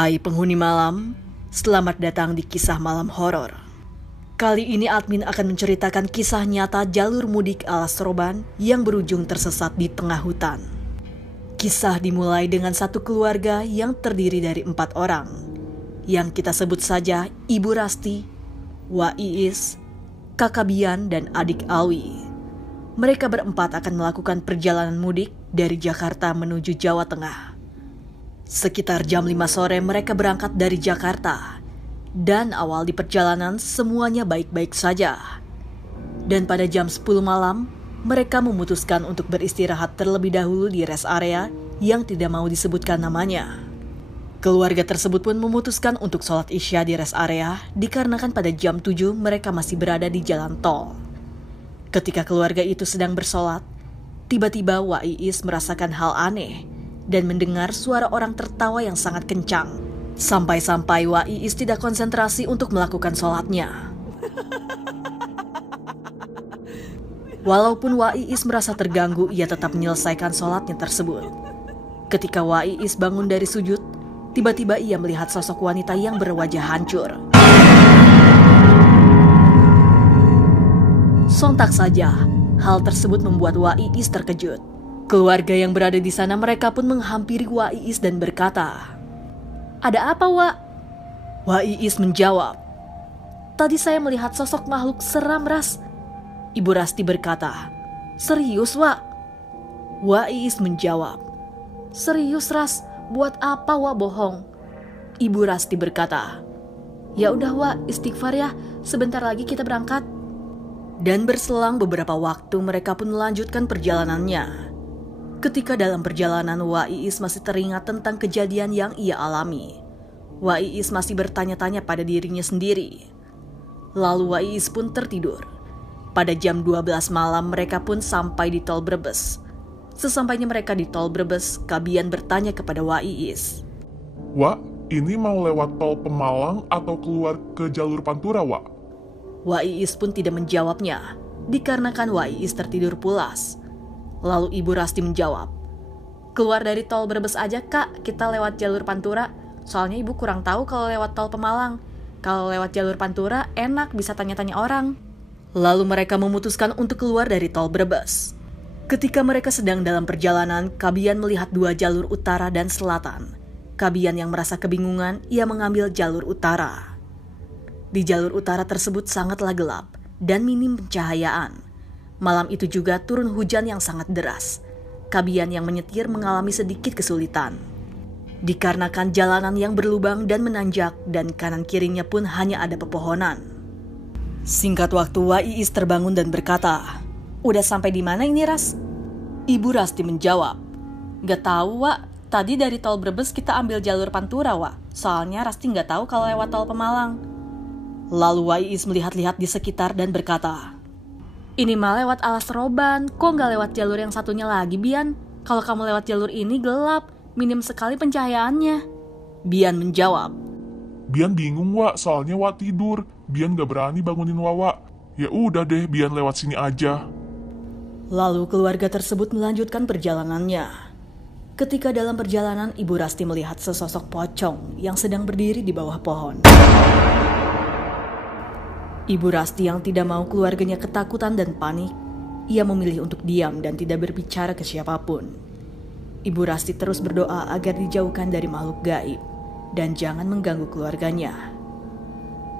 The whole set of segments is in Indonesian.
Hai penghuni malam, selamat datang di kisah malam horor. Kali ini admin akan menceritakan kisah nyata jalur mudik ala Seroban yang berujung tersesat di tengah hutan. Kisah dimulai dengan satu keluarga yang terdiri dari 4 orang, yang kita sebut saja Ibu Rasti, Wak Iis, Kakak Bian, dan adik Alwi. Mereka berempat akan melakukan perjalanan mudik dari Jakarta menuju Jawa Tengah. Sekitar jam 5 sore mereka berangkat dari Jakarta, dan awal di perjalanan semuanya baik-baik saja. Dan pada jam 10 malam, mereka memutuskan untuk beristirahat terlebih dahulu di rest area yang tidak mau disebutkan namanya. Keluarga tersebut pun memutuskan untuk sholat isya di rest area dikarenakan pada jam 7 mereka masih berada di jalan tol. Ketika keluarga itu sedang bersolat, tiba-tiba Wak Iis merasakan hal aneh dan mendengar suara orang tertawa yang sangat kencang. Sampai-sampai Wak Iis tidak konsentrasi untuk melakukan sholatnya. Walaupun Wak Iis merasa terganggu, ia tetap menyelesaikan sholatnya tersebut. Ketika Wak Iis bangun dari sujud, tiba-tiba ia melihat sosok wanita yang berwajah hancur. Sontak saja, hal tersebut membuat Wak Iis terkejut. Keluarga yang berada di sana mereka pun menghampiri Wak Iis dan berkata, "Ada apa, Wak?" Wak Iis menjawab, "Tadi saya melihat sosok makhluk seram, Ras." Ibu Rasti berkata, "Serius, Wak?" Wak Iis menjawab, "Serius, Ras, buat apa Wak bohong?" Ibu Rasti berkata, "Ya udah, Wak, istighfar ya, sebentar lagi kita berangkat." Dan berselang beberapa waktu mereka pun melanjutkan perjalanannya. Ketika dalam perjalanan Wak Iis masih teringat tentang kejadian yang ia alami. Wak Iis masih bertanya-tanya pada dirinya sendiri. Lalu Wak Iis pun tertidur. Pada jam 12 malam mereka pun sampai di tol Brebes. Sesampainya mereka di tol Brebes, Kak Bian bertanya kepada Wak Iis, "Wak, ini mau lewat tol Pemalang atau keluar ke jalur Pantura, Wak?" Wak Iis pun tidak menjawabnya, dikarenakan Wak Iis tertidur pulas. Lalu Ibu Rasti menjawab, "Keluar dari tol Brebes aja, Kak, kita lewat jalur Pantura. Soalnya Ibu kurang tahu kalau lewat tol Pemalang. Kalau lewat jalur Pantura enak, bisa tanya-tanya orang." Lalu mereka memutuskan untuk keluar dari tol Brebes. Ketika mereka sedang dalam perjalanan, Kak Bian melihat 2 jalur utara dan selatan. Kak Bian yang merasa kebingungan, ia mengambil jalur utara. Di jalur utara tersebut sangatlah gelap dan minim pencahayaan. Malam itu juga turun hujan yang sangat deras. Kak Bian yang menyetir mengalami sedikit kesulitan. Dikarenakan jalanan yang berlubang dan menanjak dan kanan kirinya pun hanya ada pepohonan. Singkat waktu Wak Iis terbangun dan berkata, "Udah sampai di mana ini, Ras?" Ibu Rasti menjawab, "Gak tahu, Wak. Tadi dari tol Brebes kita ambil jalur Pantura, Wak. Soalnya Rasti gak tahu kalau lewat tol Pemalang." Lalu Wak Iis melihat-lihat di sekitar dan berkata, "Ini mah lewat alas Seroban, kok gak lewat jalur yang satunya lagi, Bian? Kalau kamu lewat jalur ini gelap, minim sekali pencahayaannya." Bian menjawab, "Bian bingung, Wak, soalnya Wak tidur. Bian gak berani bangunin Wak. Ya udah deh, Bian lewat sini aja." Lalu keluarga tersebut melanjutkan perjalanannya. Ketika dalam perjalanan, Ibu Rasti melihat sesosok pocong yang sedang berdiri di bawah pohon. Ibu Rasti yang tidak mau keluarganya ketakutan dan panik, ia memilih untuk diam dan tidak berbicara ke siapapun. Ibu Rasti terus berdoa agar dijauhkan dari makhluk gaib dan jangan mengganggu keluarganya.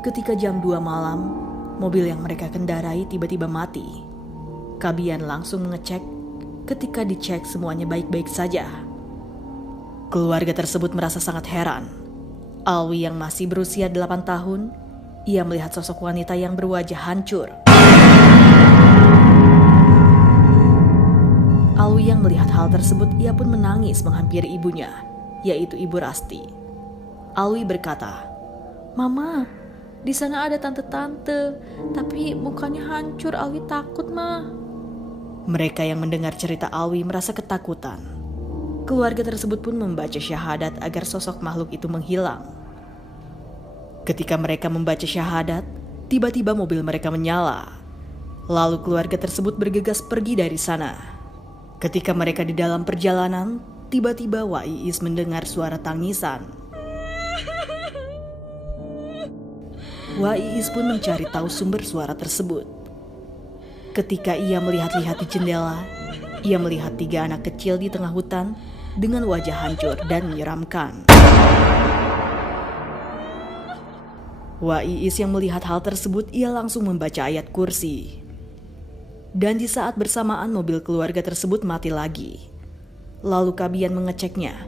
Ketika jam 2 malam, mobil yang mereka kendarai tiba-tiba mati. Kak Bian langsung mengecek. Ketika dicek semuanya baik-baik saja. Keluarga tersebut merasa sangat heran. Alwi yang masih berusia 8 tahun, ia melihat sosok wanita yang berwajah hancur. Alwi yang melihat hal tersebut, ia pun menangis menghampiri ibunya, yaitu Ibu Rasti. Alwi berkata, "Mama, di sana ada tante-tante, tapi mukanya hancur. Alwi takut, Ma." Mereka yang mendengar cerita Alwi merasa ketakutan. Keluarga tersebut pun membaca syahadat agar sosok makhluk itu menghilang. Ketika mereka membaca syahadat, tiba-tiba mobil mereka menyala. Lalu keluarga tersebut bergegas pergi dari sana. Ketika mereka di dalam perjalanan, tiba-tiba Wak Iis mendengar suara tangisan. Wak Iis pun mencari tahu sumber suara tersebut. Ketika ia melihat-lihat di jendela, ia melihat 3 anak kecil di tengah hutan dengan wajah hancur dan menyeramkan. Wak Iis yang melihat hal tersebut, ia langsung membaca ayat kursi. Dan di saat bersamaan mobil keluarga tersebut mati lagi. Lalu Kabian mengeceknya.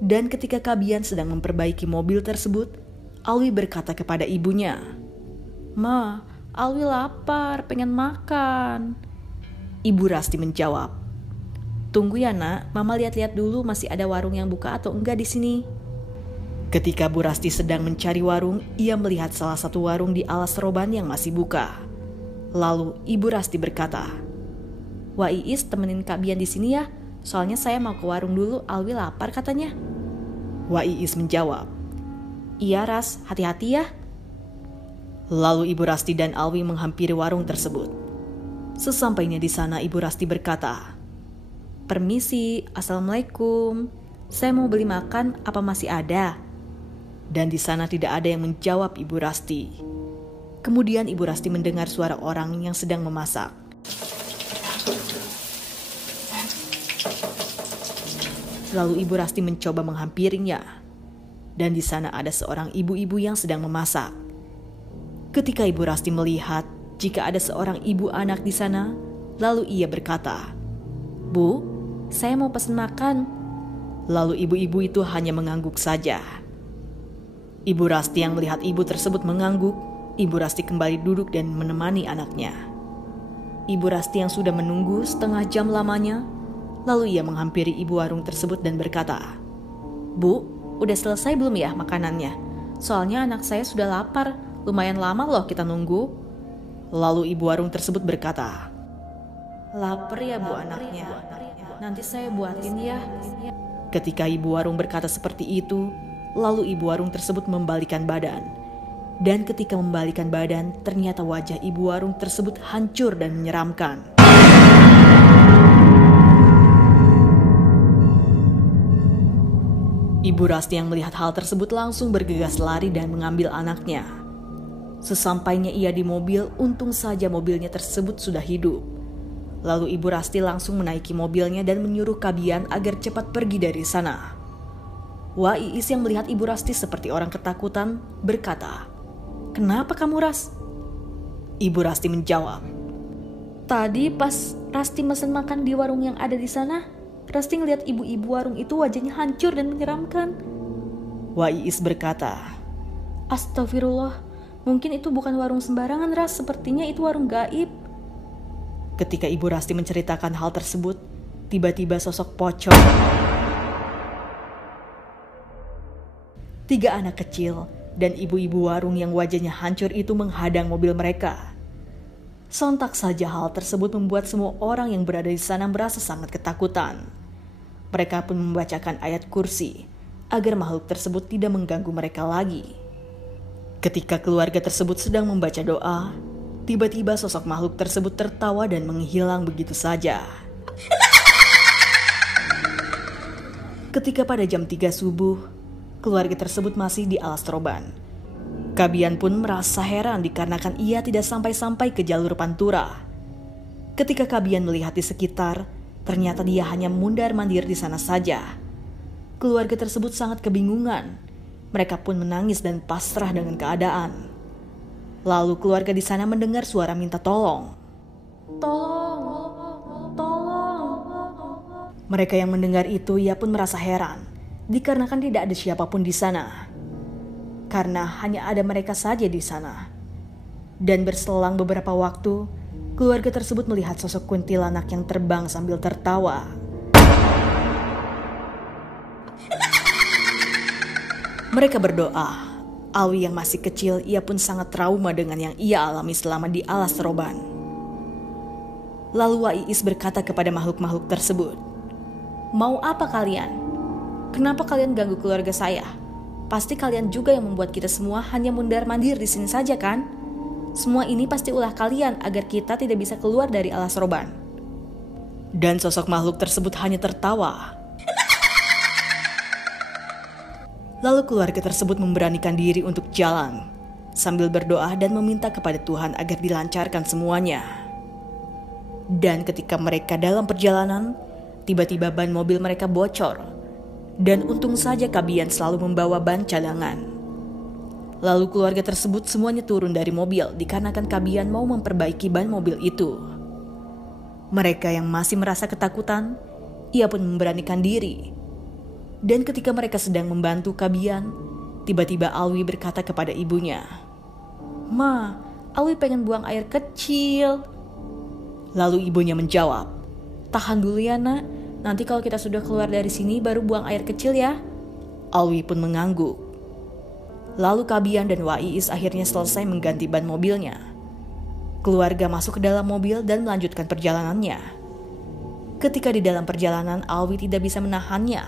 Dan ketika Kabian sedang memperbaiki mobil tersebut, Alwi berkata kepada ibunya, "Ma, Alwi lapar, pengen makan." Ibu Rasti menjawab, "Tunggu ya nak, Mama lihat-lihat dulu masih ada warung yang buka atau enggak di sini." Ketika Bu Rasti sedang mencari warung, ia melihat salah satu warung di alas roban yang masih buka. Lalu Ibu Rasti berkata, "Wak Iis temenin Kabian di sini ya. Soalnya saya mau ke warung dulu, Alwi lapar katanya." Wak Iis menjawab, "Iya Ras, hati-hati ya." Lalu Ibu Rasti dan Alwi menghampiri warung tersebut. Sesampainya di sana, Ibu Rasti berkata, "Permisi, Assalamualaikum. Saya mau beli makan, apa masih ada?" Dan di sana tidak ada yang menjawab Ibu Rasti. Kemudian Ibu Rasti mendengar suara orang yang sedang memasak. Lalu Ibu Rasti mencoba menghampirinya. Dan di sana ada seorang ibu-ibu yang sedang memasak. Ketika Ibu Rasti melihat jika ada seorang ibu anak di sana, lalu ia berkata, "Bu, saya mau pesan makan." Lalu ibu-ibu itu hanya mengangguk saja. Ibu Rasti yang melihat ibu tersebut mengangguk, Ibu Rasti kembali duduk dan menemani anaknya. Ibu Rasti yang sudah menunggu setengah jam lamanya, lalu ia menghampiri ibu warung tersebut dan berkata, "Bu, udah selesai belum ya makanannya? Soalnya anak saya sudah lapar, lumayan lama loh kita nunggu." Lalu ibu warung tersebut berkata, "Lapar ya Bu anaknya, nanti saya buatin ya." Ketika ibu warung berkata seperti itu, lalu ibu warung tersebut membalikan badan. Dan ketika membalikan badan, ternyata wajah ibu warung tersebut hancur dan menyeramkan. Ibu Rasti yang melihat hal tersebut langsung bergegas lari dan mengambil anaknya. Sesampainya ia di mobil, untung saja mobilnya tersebut sudah hidup. Lalu Ibu Rasti langsung menaiki mobilnya dan menyuruh Kabian agar cepat pergi dari sana. Wak Iis yang melihat Ibu Rasti seperti orang ketakutan berkata, "Kenapa kamu Ras?" Ibu Rasti menjawab, "Tadi pas Rasti mesen makan di warung yang ada di sana, Rasti ngeliat ibu-ibu warung itu wajahnya hancur dan menyeramkan." Wak Iis berkata, "Astagfirullah, mungkin itu bukan warung sembarangan Ras, sepertinya itu warung gaib." Ketika Ibu Rasti menceritakan hal tersebut, tiba-tiba sosok pocong. 3 anak kecil dan ibu-ibu warung yang wajahnya hancur itu menghadang mobil mereka. Sontak saja hal tersebut membuat semua orang yang berada di sana merasa sangat ketakutan. Mereka pun membacakan ayat kursi agar makhluk tersebut tidak mengganggu mereka lagi. Ketika keluarga tersebut sedang membaca doa, tiba-tiba sosok makhluk tersebut tertawa dan menghilang begitu saja. Ketika pada jam 3 subuh, keluarga tersebut masih di alas roban. Kabian pun merasa heran dikarenakan ia tidak sampai-sampai ke jalur Pantura. Ketika Kabian melihat di sekitar, ternyata dia hanya mundar-mandir di sana saja. Keluarga tersebut sangat kebingungan. Mereka pun menangis dan pasrah dengan keadaan. Lalu keluarga di sana mendengar suara minta tolong. "Tolong, tolong." Mereka yang mendengar itu, ia pun merasa heran, dikarenakan tidak ada siapapun di sana. Karena hanya ada mereka saja di sana. Dan berselang beberapa waktu, keluarga tersebut melihat sosok kuntilanak yang terbang sambil tertawa. Mereka berdoa. Alwi yang masih kecil, ia pun sangat trauma dengan yang ia alami selama di alas roban. Lalu Wak Iis berkata kepada makhluk-makhluk tersebut, "Mau apa kalian? Kenapa kalian ganggu keluarga saya? Pasti kalian juga yang membuat kita semua hanya mundar-mandir di sini saja kan? Semua ini pasti ulah kalian agar kita tidak bisa keluar dari alas roban." Dan sosok makhluk tersebut hanya tertawa. Lalu keluarga tersebut memberanikan diri untuk jalan. sambil berdoa dan meminta kepada Tuhan agar dilancarkan semuanya. Dan ketika mereka dalam perjalanan, tiba-tiba ban mobil mereka bocor. Dan untung saja Kabian selalu membawa ban cadangan. Lalu keluarga tersebut semuanya turun dari mobil dikarenakan Kabian mau memperbaiki ban mobil itu. Mereka yang masih merasa ketakutan, ia pun memberanikan diri. Dan ketika mereka sedang membantu Kabian, tiba-tiba Alwi berkata kepada ibunya, "Ma, Alwi pengen buang air kecil." Lalu ibunya menjawab, "Tahan dulu ya nak, nanti kalau kita sudah keluar dari sini baru buang air kecil ya." Alwi pun mengangguk. Lalu Kabian dan Waiis akhirnya selesai mengganti ban mobilnya. Keluarga masuk ke dalam mobil dan melanjutkan perjalanannya. Ketika di dalam perjalanan, Alwi tidak bisa menahannya.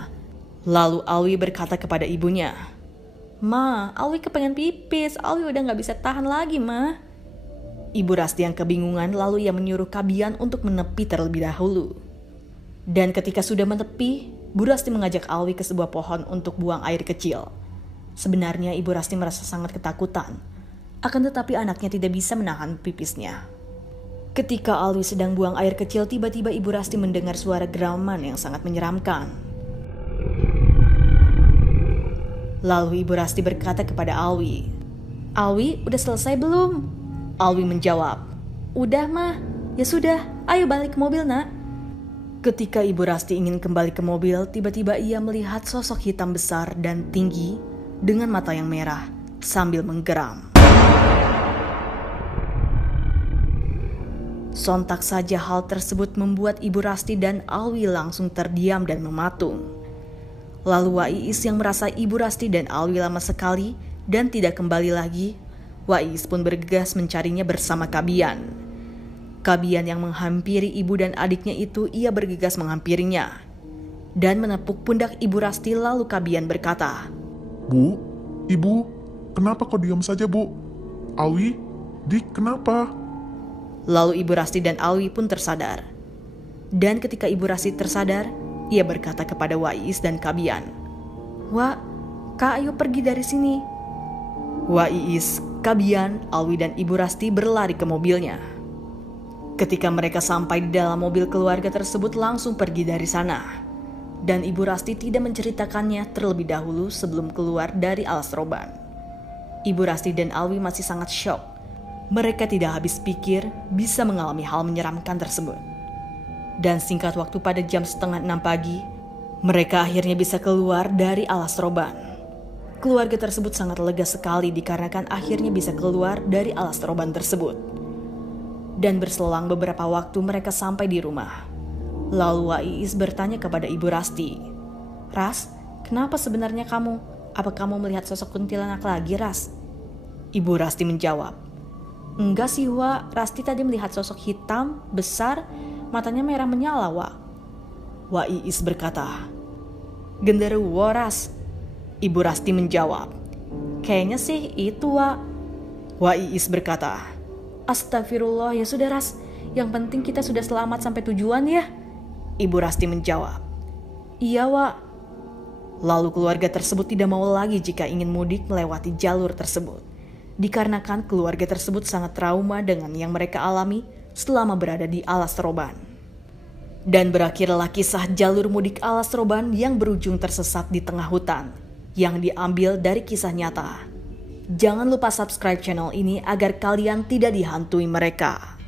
Lalu Alwi berkata kepada ibunya, "Ma, Alwi kepengen pipis, Alwi udah gak bisa tahan lagi, Ma." Ibu Rasti yang kebingungan lalu ia menyuruh Kabian untuk menepi terlebih dahulu. Dan ketika sudah menepi, Bu Rasti mengajak Alwi ke sebuah pohon untuk buang air kecil. Sebenarnya Ibu Rasti merasa sangat ketakutan, akan tetapi anaknya tidak bisa menahan pipisnya. Ketika Alwi sedang buang air kecil, tiba-tiba Ibu Rasti mendengar suara geraman yang sangat menyeramkan. Lalu Ibu Rasti berkata kepada Alwi, "Alwi, udah selesai belum?" Alwi menjawab, "Udah mah, ya sudah, ayo balik ke mobil nak." Ketika Ibu Rasti ingin kembali ke mobil, tiba-tiba ia melihat sosok hitam besar dan tinggi dengan mata yang merah sambil menggeram. Sontak saja hal tersebut membuat Ibu Rasti dan Alwi langsung terdiam dan mematung. Lalu Waiis yang merasa Ibu Rasti dan Alwi lama sekali dan tidak kembali lagi, Waiis pun bergegas mencarinya bersama Kabian. Kabian yang menghampiri ibu dan adiknya itu, ia bergegas menghampirinya dan menepuk pundak Ibu Rasti. Lalu Kabian berkata, "Bu, Ibu, kenapa kok diam saja, Bu? Alwi, Dik, kenapa?" Lalu Ibu Rasti dan Alwi pun tersadar. Dan ketika Ibu Rasti tersadar, ia berkata kepada Waiis dan Kabian, "Wak, Kak, ayo pergi dari sini." Waiis, Kabian, Alwi dan Ibu Rasti berlari ke mobilnya. Ketika mereka sampai di dalam mobil, keluarga tersebut langsung pergi dari sana. Dan Ibu Rasti tidak menceritakannya terlebih dahulu sebelum keluar dari alas roban. Ibu Rasti dan Alwi masih sangat syok. Mereka tidak habis pikir bisa mengalami hal menyeramkan tersebut. Dan singkat waktu pada jam 5:30 pagi, mereka akhirnya bisa keluar dari alas roban. Keluarga tersebut sangat lega sekali dikarenakan akhirnya bisa keluar dari alas roban tersebut. Dan berselang beberapa waktu mereka sampai di rumah. Lalu Waiis bertanya kepada Ibu Rasti, "Ras, kenapa sebenarnya kamu? Apa kamu melihat sosok kuntilanak lagi, Ras?" Ibu Rasti menjawab, "Enggak sih, Wak. Rasti tadi melihat sosok hitam, besar, matanya merah menyala, Wak." Waiis berkata, "Genderuwo, Ras." Ibu Rasti menjawab, "Kayaknya sih itu, Wak." Waiis berkata, "Astagfirullah, ya sudah Ras. Yang penting kita sudah selamat sampai tujuan ya." Ibu Rasti menjawab, "Iya, Wak." Lalu keluarga tersebut tidak mau lagi jika ingin mudik melewati jalur tersebut. Dikarenakan keluarga tersebut sangat trauma dengan yang mereka alami selama berada di alas roban. Dan berakhirlah kisah jalur mudik alas roban yang berujung tersesat di tengah hutan, yang diambil dari kisah nyata. Jangan lupa subscribe channel ini agar kalian tidak dihantui mereka.